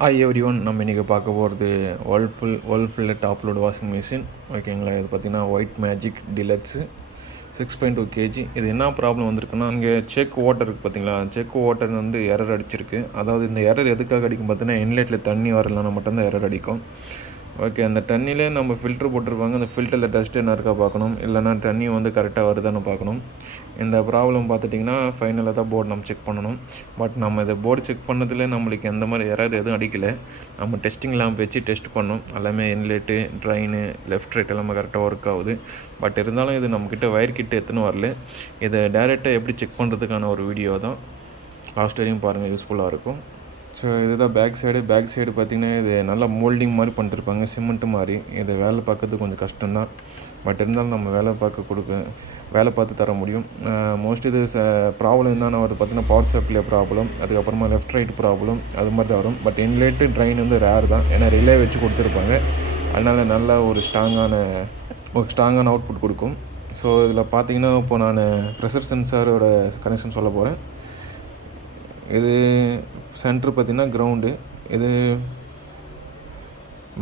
Hi everyone. நம்ம இன்றைக்கி பார்க்க போகிறது Whirlpool top load washing machine. ஓகேங்களா, இது பார்த்திங்கன்னா ஒயிட் மேஜிக் டிலக்ஸு 6.2 kg. இது என்ன ப்ராப்ளம் வந்திருக்குன்னா, இங்கே செக் வாட்டர் இருக்குது பார்த்தீங்களா, செக் வாட்டர் வந்து எரர் அடிச்சிருக்கு. அதாவது இந்த எரர் எதுக்காக அடிக்கும் பார்த்தீங்கன்னா, இன்லெட்டில் தண்ணி வரலன்னா மட்டும்தான் எரர் அடிக்கும். ஓகே, அந்த தண்ணியிலே நம்ம ஃபில்ட்ரு போட்டிருப்பாங்க, அந்த ஃபில்டரில் டஸ்ட் என்ன இருக்கா பார்க்கணும், இல்லைனா தண்ணி வந்து கரெக்டாக வருதான்னு பார்க்கணும். இந்த ப்ராப்ளம் பார்த்துட்டிங்கன்னா ஃபைனலாக தான் போர்டு நம்ம செக் பண்ணணும். பட் நம்ம இதை போர்டு செக் பண்ணதில் நம்மளுக்கு எந்த மாதிரி எரர் எதுவும் அடிக்கலை. நம்ம டெஸ்டிங் லேம்ப் வச்சு டெஸ்ட் பண்ணோம். எல்லாமே இன்லெட்டு, ட்ரைனு, லெஃப்ட் ரைட் எல்லாமே கரெக்டாக ஒர்க் ஆகுது. பட் இருந்தாலும் இது நம்மக்கிட்ட வயர் கிட்ட எத்தனை வரல. இதை டேரெக்டாக எப்படி செக் பண்ணுறதுக்கான ஒரு வீடியோ தான். லாஸ்ட் வரையும் பாருங்கள், யூஸ்ஃபுல்லாக இருக்கும். ஸோ இதுதான் பேக் சைடு பார்த்திங்கன்னா இது நல்லா மோல்டிங் மாதிரி பண்ணிட்டுருப்பாங்க, சிமெண்ட்டு மாதிரி. இது வேலை பார்க்கறதுக்கு கொஞ்சம் கஷ்டம்தான். பட் இருந்தாலும் நம்ம வேலை பார்த்து தர முடியும். மோஸ்ட்லி இது ப்ராப்ளம் என்னென்ன வருது பார்த்தீங்கன்னா, பவர் சப்ளை ப்ராப்ளம், அதுக்கப்புறமா லெஃப்ட் ரைட் ப்ராப்ளம், அது மாதிரி தான் வரும். பட் இன்லேட்டு ட்ரைன் வந்து ரேர் தான், ஏன்னா ரிலே வச்சு கொடுத்துருப்பாங்க. அதனால் நல்ல ஒரு ஸ்ட்ராங்கான அவுட்புட் கொடுக்கும். ஸோ இதில் பார்த்தீங்கன்னா, இப்போ நான் ப்ரெஷர் சென்சாரோட கனெக்ஷன் சொல்ல போகிறேன். இது சென்ட்ரு பார்த்திங்கன்னா கிரவுண்டு, இது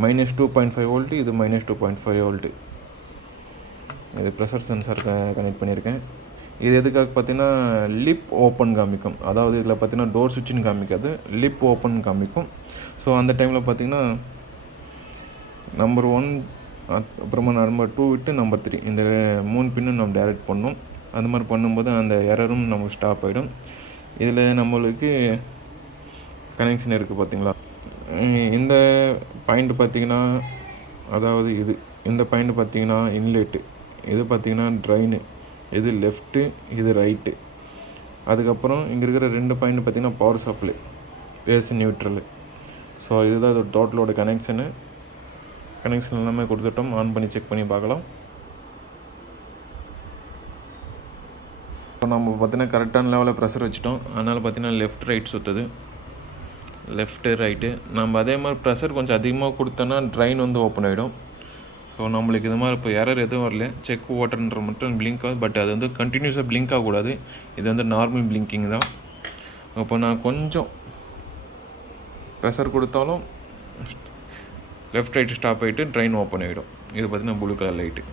-2.5 வோல்ட்டு, இது -2.5 வோல்ட்டு. இது ப்ரெஷர் சென்சார் கனெக்ட் பண்ணியிருக்கேன். இது எதுக்காக பார்த்தீங்கன்னா, லிப் ஓப்பன் காமிக்கும். அதாவது இதில் பார்த்தீங்கன்னா டோர் சுவிட்சுன்னு காமிக்காது, லிப் ஓப்பன் காமிக்கும். ஸோ அந்த டைமில் பார்த்திங்கன்னா நம்பர் 1 அப்புறமா நம்பர் 2 விட்டு நம்பர் 3 இந்த 3 பின்னும் நம்ம டைரக்ட் பண்ணோம். அந்த மாதிரி பண்ணும்போது அந்த எரரும் நமக்கு ஸ்டாப் ஆகிடும். இதில் நம்மளுக்கு கனெக்ஷன் இருக்குது பார்த்திங்களா. இந்த பாயிண்ட் பார்த்திங்கன்னா, அதாவது இந்த பாயிண்ட் பார்த்திங்கன்னா இன்லெட்டு, இது பார்த்திங்கன்னா ட்ரைனு, இது லெஃப்ட்டு, இது ரைட்டு. அதுக்கப்புறம் இங்கே இருக்கிற 2 பாயிண்ட் பார்த்திங்கன்னா power supply, phase neutral. So இதுதான் இது டோட்டலோட கனெக்ஷன் எல்லாமே கொடுத்துட்டோம். ஆன் பண்ணி செக் பண்ணி பார்க்கலாம். இப்போ நம்ம பார்த்திங்கன்னா கரெக்டான லெவலில் ப்ரெஷர் வச்சுட்டோம். அதனால் பார்த்திங்கன்னா லெஃப்ட் ரைட் சுற்றுது, லெஃப்ட்டு ரைட்டு. நம்ம அதே மாதிரி ப்ரெஷர் கொஞ்சம் அதிகமாக கொடுத்தோன்னா ட்ரைன் வந்து ஓப்பன் ஆகிடும். ஸோ நம்மளுக்கு இது மாதிரி இப்போ எரர் எதுவும் வரல. செக் வாட்டர்ன்ற மட்டும் பிளிங்க் ஆகுது. பட் அது வந்து கண்டினியூஸாக பிளிங்க் ஆகக்கூடாது. இது வந்து நார்மல் பிளிங்கிங் தான். இப்போ நான் கொஞ்சம் ப்ரெஷர் கொடுத்தாலும் லெஃப்ட் ரைட் ஸ்டாப் ஆகிட்டு ட்ரைன் ஓப்பன் ஆகிடும். இது பார்த்திங்கன்னா ப்ளூ கலர் லைட்டு.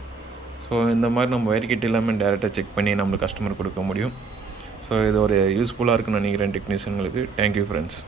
ஸோ இந்த மாதிரி நம்ம வயர் கிட்ட எல்லாமே டேரெக்டாக செக் பண்ணி நம்மளுக்கு கஸ்டமர் கொடுக்க முடியும். ஸோ இது ஒரு யூஸ்ஃபுல்லாக இருக்குன்னு நினைக்கிறேன் டெக்னீஷியன்களுக்கு. Thank you friends.